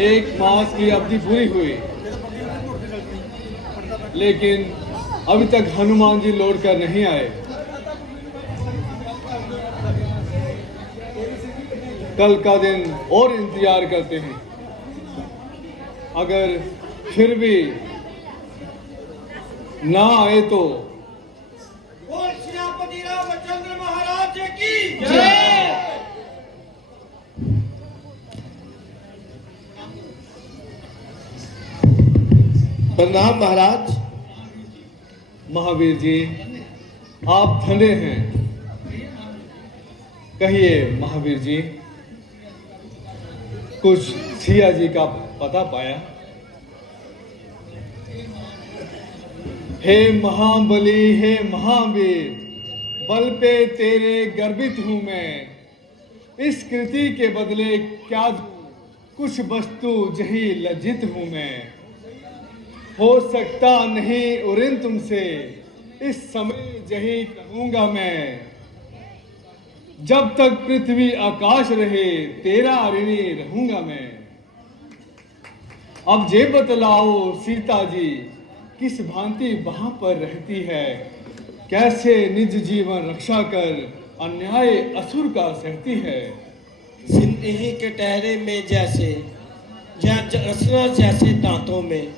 1 मास की अवधि पूरी हुई, लेकिन अभी तक हनुमान जी लौट कर नहीं आए। कल का दिन और इंतजार करते हैं। अगर फिर भी ना आए तो बोल सेनापति रामचंद्र महाराज की जय। प्रणाम महाराज। महावीर जी, आप ठंडे हैं। कहिए महावीर जी, कुछ सिया जी का पता पाया? हे महाबली, हे महावीर, बल पे तेरे गर्वित हूं मैं। इस कृति के बदले क्या दूं? कुछ वस्तु जही लज्जित हूं मैं। हो सकता नहीं उरिन तुमसे, इस समय जही कहूंगा मैं। जब तक पृथ्वी आकाश रहे, तेरा ऋणी रहूंगा मैं। अब जे बतलाओ सीता जी, किस भांति वहां पर रहती है? कैसे निज जीवन रक्षा कर अन्याय असुर का सहती है? सिंदही के टहरे में जैसे रसना जैसे दांतों में,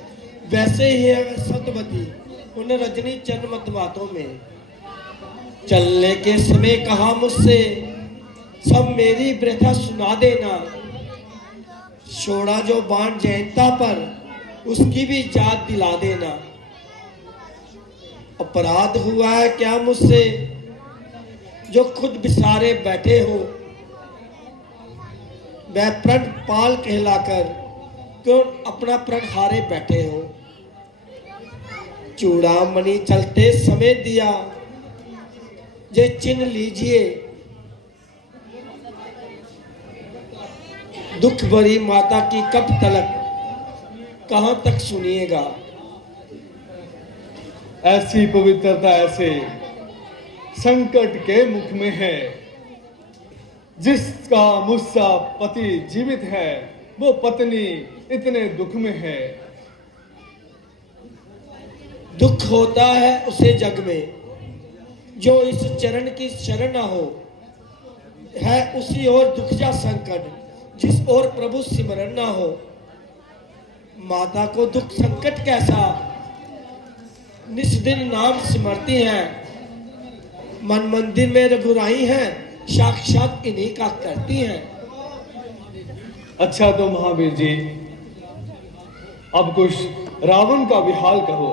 वैसे ही है सतवती उन रजनी चरण मधुमातों में। चलने के समय कहा मुझसे, सब मेरी व्यथा सुना देना। छोड़ा जो बाण जयंता पर, उसकी भी याद दिला देना। अपराध हुआ है क्या मुझसे, जो खुद बिसारे बैठे हो। वह प्रण पाल कहलाकर क्यों अपना प्रण हारे बैठे हो। चूड़ामणि चलते समय दिया, जे चिन्ह लीजिए। दुख भरी माता की कब तलक, कहां तक सुनिएगा। ऐसी पवित्रता ऐसे संकट के मुख में है। जिसका मुझसा पति जीवित है, वो पत्नी इतने दुख में है। दुख होता है उसे जग में, जो इस चरण की शरण न हो। है उसी ओर दुख जा संकट, जिस ओर प्रभु सिमरन ना हो। माता को दुख संकट कैसा, निस दिन नाम सिमरती हैं। मन मंदिर में रघुराई हैं, साक्षात इन्हीं का करती हैं। अच्छा तो महावीर जी, अब कुछ रावण का भी हाल कहो।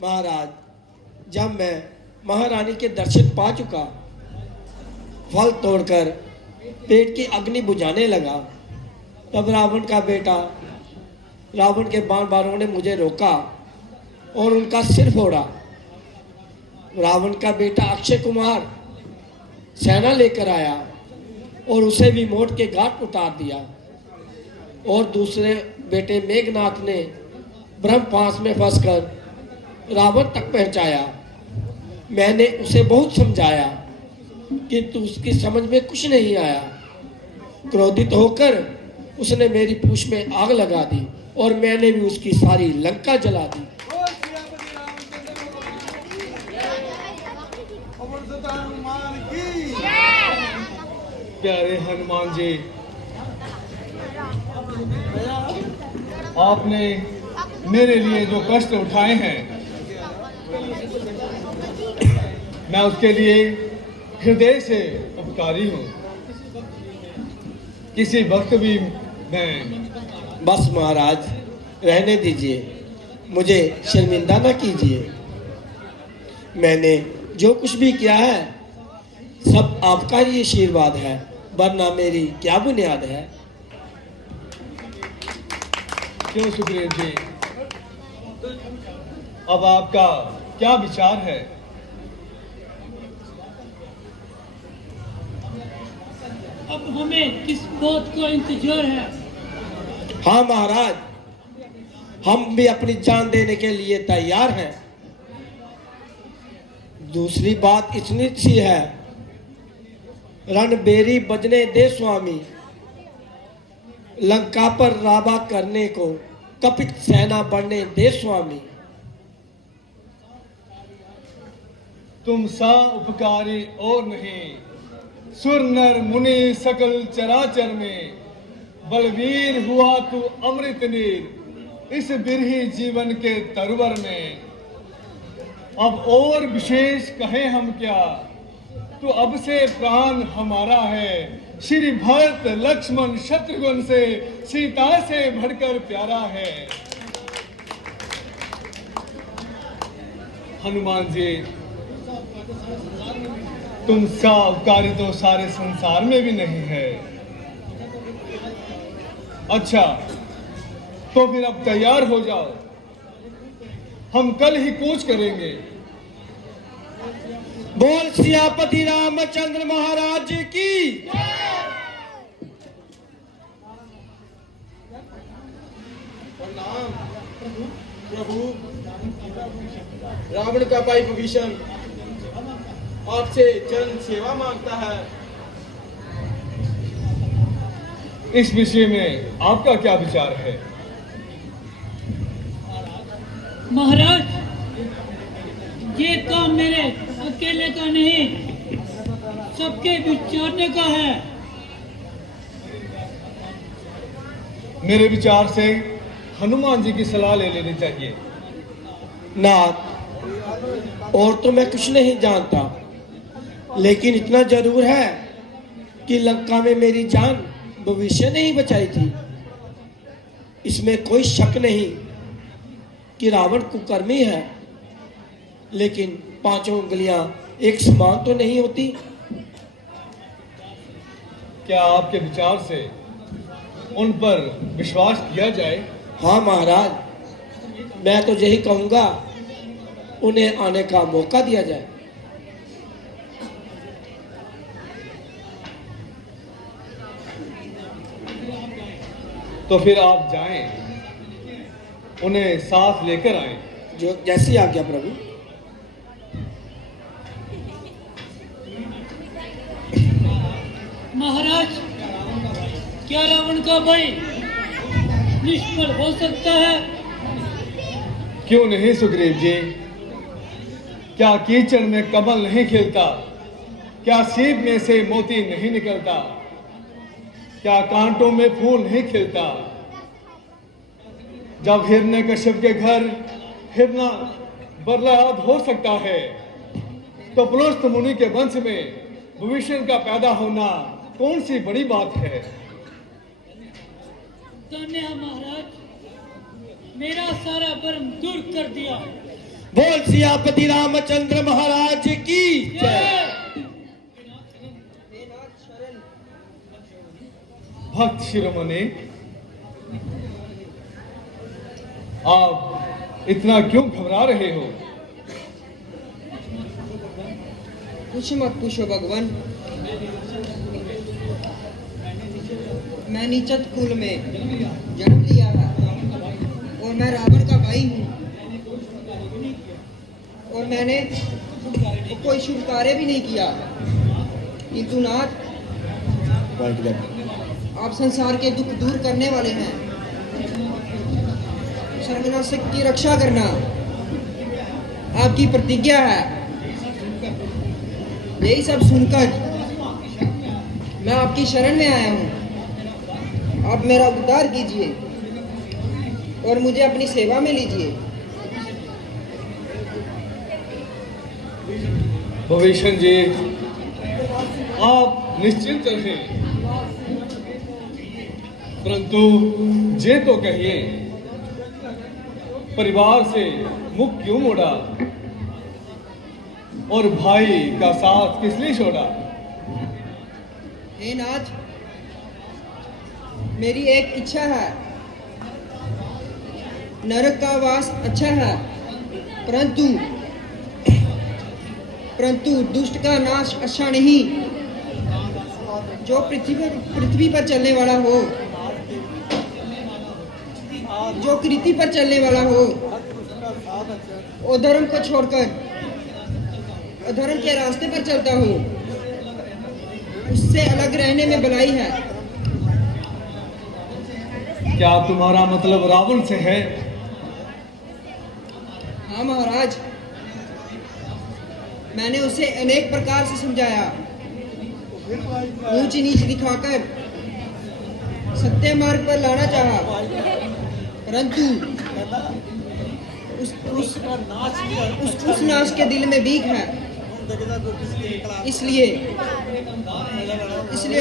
महाराज, जब मैं महारानी के दर्शन पा चुका, फल तोड़कर पेट की अग्नि बुझाने लगा, तब रावण का बेटा, रावण के बाणों ने मुझे रोका और उनका सिर फोड़ा। रावण का बेटा अक्षय कुमार सेना लेकर आया और उसे भी मोट के घाट उतार दिया। और दूसरे बेटे मेघनाथ ने ब्रह्मपाश में फंसकर रावण तक पहुंचाया। मैंने उसे बहुत समझाया, किंतु उसकी समझ में कुछ नहीं आया। क्रोधित होकर उसने मेरी पूंछ में आग लगा दी और मैंने भी उसकी सारी लंका जला दी। प्यारे हनुमान जी, आपने मेरे लिए जो कष्ट उठाए हैं, मैं उसके लिए हृदय से उपकारी हूँ। किसी वक्त भी मैं बस महाराज, रहने दीजिए, मुझे शर्मिंदा न कीजिए। मैंने जो कुछ भी किया है सब आपका ही आशीर्वाद है, वरना मेरी क्या बुनियाद है। क्यों सुग्रीव जी, अब आपका क्या विचार है? अब हमें किस बात का इंतजार है? हाँ महाराज, हम भी अपनी जान देने के लिए तैयार हैं। दूसरी बात इतनी सी है रणबेरी बजने दे स्वामी, लंका पर राबा करने को कपित सेना बढ़ने दे स्वामी। तुम सा उपकारी और नहीं, सुर नर मुनि सकल चराचर में, बलवीर हुआ तू अमृत नीर इस बिरही जीवन के तरवर में। अब और विशेष कहें हम क्या, तो अब से प्राण हमारा है, श्री भरत लक्ष्मण शत्रुघ्न से सीता से बढ़कर प्यारा है। हनुमान जी, तुम सा उपकारी तो सारे संसार में भी नहीं है। अच्छा, तो फिर अब तैयार हो जाओ, हम कल ही कूच करेंगे। बोल सियापति रामचंद्र महाराज की। प्रभु, रावण का भाई विभीषण आपसे चरण सेवा मांगता है। इस विषय में आपका क्या विचार है? महाराज, ये काम मेरे अकेले का नहीं, सबके विचारने का है। मेरे विचार से हनुमान जी की सलाह ले लेनी चाहिए। नाथ, और तो मैं कुछ नहीं जानता, लेकिन इतना जरूर है कि लंका में मेरी जान भविष्य नहीं बचाई थी। इसमें कोई शक नहीं कि रावण कुकर्मी है, लेकिन पांचों उंगलियां एक समान तो नहीं होती। क्या आपके विचार से उन पर विश्वास किया जाए? हाँ महाराज, मैं तो यही कहूंगा, उन्हें आने का मौका दिया जाए। तो फिर आप जाएं, उन्हें साथ लेकर आएं। जो जैसी आज्ञा प्रभु। महाराज, क्या रावण का भाई निष्फल हो सकता है? क्यों नहीं सुग्रीव जी? क्या कीचड़ में कमल नहीं खिलता? क्या सीप में से मोती नहीं निकलता? क्या कांटों में फूल नहीं खिलता? जब हिरण्यकश्यप के घर हिरना बर्बाद हो सकता है, तो पुलस्त मुनि के वंश में विभीषण का पैदा होना कौन सी बड़ी बात है? धन्य है महाराज, मेरा सारा भ्रम दूर कर दिया। बोल सियापति रामचंद्र महाराज की जय। भक्त शिरोमणि, आप इतना क्यों घबरा रहे हो? कुछ मत पूछो भगवान। मैं नीचत कुल में जन्म लिया है और मैं रावण का भाई हूँ, और मैंने कोई शुभ कार्य भी नहीं किया। किंतु नाथ, आप संसार के दुख दूर करने वाले हैं, सर्वनाश की रक्षा करना आपकी प्रतिज्ञा है। यही सब सुनकर मैं आपकी शरण में आया हूँ। आप मेरा उद्धार कीजिए और मुझे अपनी सेवा में लीजिए। विभीषण जी, आप निश्चिंत रहें, परंतु ये तो कहिए, परिवार से मुख क्यों मोड़ा और भाई का साथ किस लिए छोड़ा? हे नाथ, मेरी एक इच्छा है। नरक का वास अच्छा है, परंतु दुष्ट का नाश अच्छा नहीं। जो पृथ्वी पर चलने वाला हो, जो कृति पर चलने वाला हो, अधर्म को छोड़कर अधर्म के रास्ते पर चलता हो, उससे अलग रहने में भलाई है। क्या तुम्हारा मतलब रावण से है? हाँ महाराज, मैंने उसे अनेक प्रकार से समझाया, ऊंच नीच दिखाकर सत्य मार्ग पर लाना चाहा, परंतु उस नाश के दिल में भीख है, इसलिए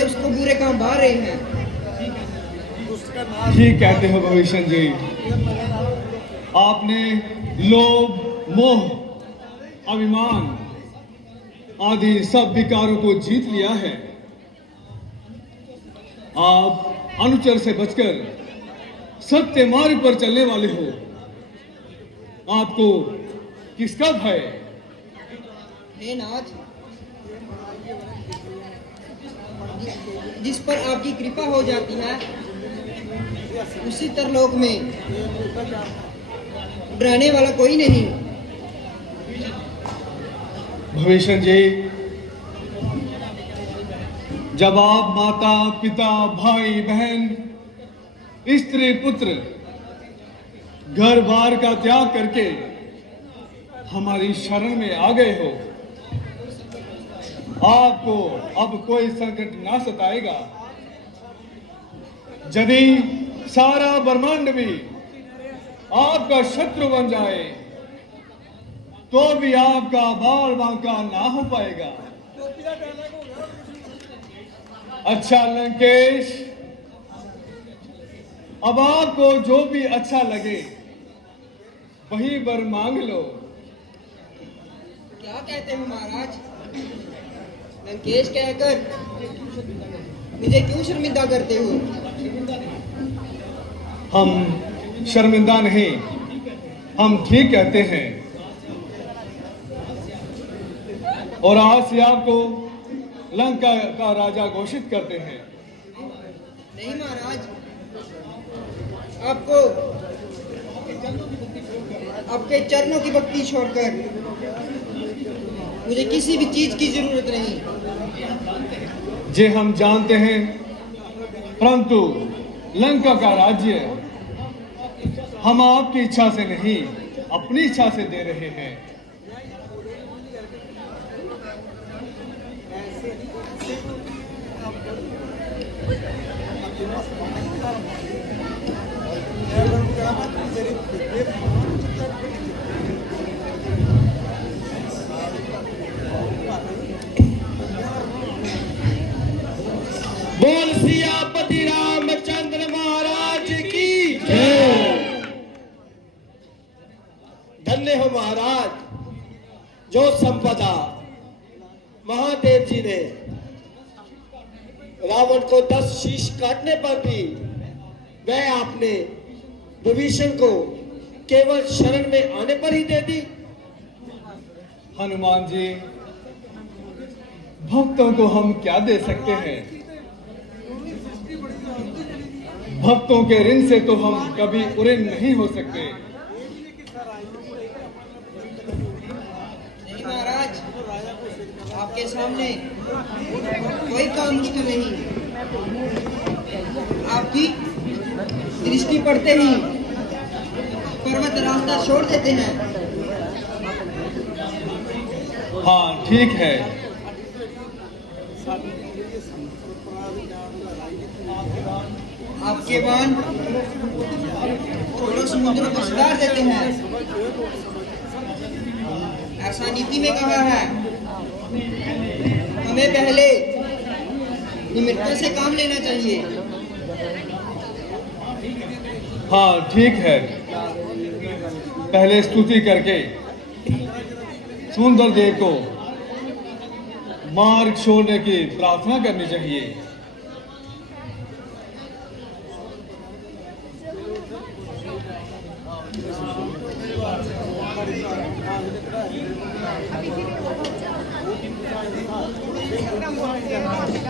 उसको बुरे काम भा रहे हैं। ठीक कहते हो भविष्य जी। आपने लोभ, मोह, अभिमान आदि सब विकारों को जीत लिया है। आप अनुचर से बचकर सत्य मार्ग पर चलने वाले हो। आपको किसका भय? हे नाथ, जिस पर आपकी कृपा हो जाती है उसी तरलोक में डराने वाला कोई नहीं। भविष्य जी, जब आप माता, पिता, भाई, बहन, स्त्री, पुत्र, घर बार का त्याग करके हमारी शरण में आ गए हो, आपको अब कोई संकट ना सताएगा। यदि सारा ब्रह्मांड भी आपका शत्रु बन जाए तो भी आपका बाल बांका ना हो पाएगा। अच्छा लंकेश, अब आपको जो भी अच्छा लगे वही वर मांग लो। क्या कहते हो महाराज? लंकेश कहकर मुझे क्यों शर्मिंदा करते हो? हम शर्मिंदा नहीं, हम ठीक कहते हैं। और आज से आपको लंका का राजा घोषित करते हैं। नहीं महाराज, आपको आपके चरणों की भक्ति छोड़कर मुझे किसी भी चीज की जरूरत नहीं। जे हम जानते हैं, परंतु लंका का राज्य हम आपकी इच्छा से नहीं, अपनी इच्छा से दे रहे हैं। बोल सियापति रामचंद्र महाराज की जय। धन्य हो महाराज, जो संपदा महादेव जी ने रावण को 10 शीश काटने पर भी वह आपने विभीषण को केवल शरण में आने पर ही दे दी। हनुमान जी, भक्तों को हम क्या दे सकते हैं? भक्तों के ऋण से तो हम कभी उऋण नहीं हो सकते। नहीं महाराज, आपके सामने कोई काम मुश्किल नहीं। आपकी दृष्टि पड़ते ही पर्वत रास्ता छोड़ देते हैं। हाँ ठीक है। आपके बाण छोड़ो समुद्र को सुधार देते हैं, ऐसा नीति में कहा है। हमें पहले निमित्तों से काम लेना चाहिए। हाँ ठीक है, पहले स्तुति करके सुंदर देव को मार्ग छोड़ने की प्रार्थना करनी चाहिए। Thank you.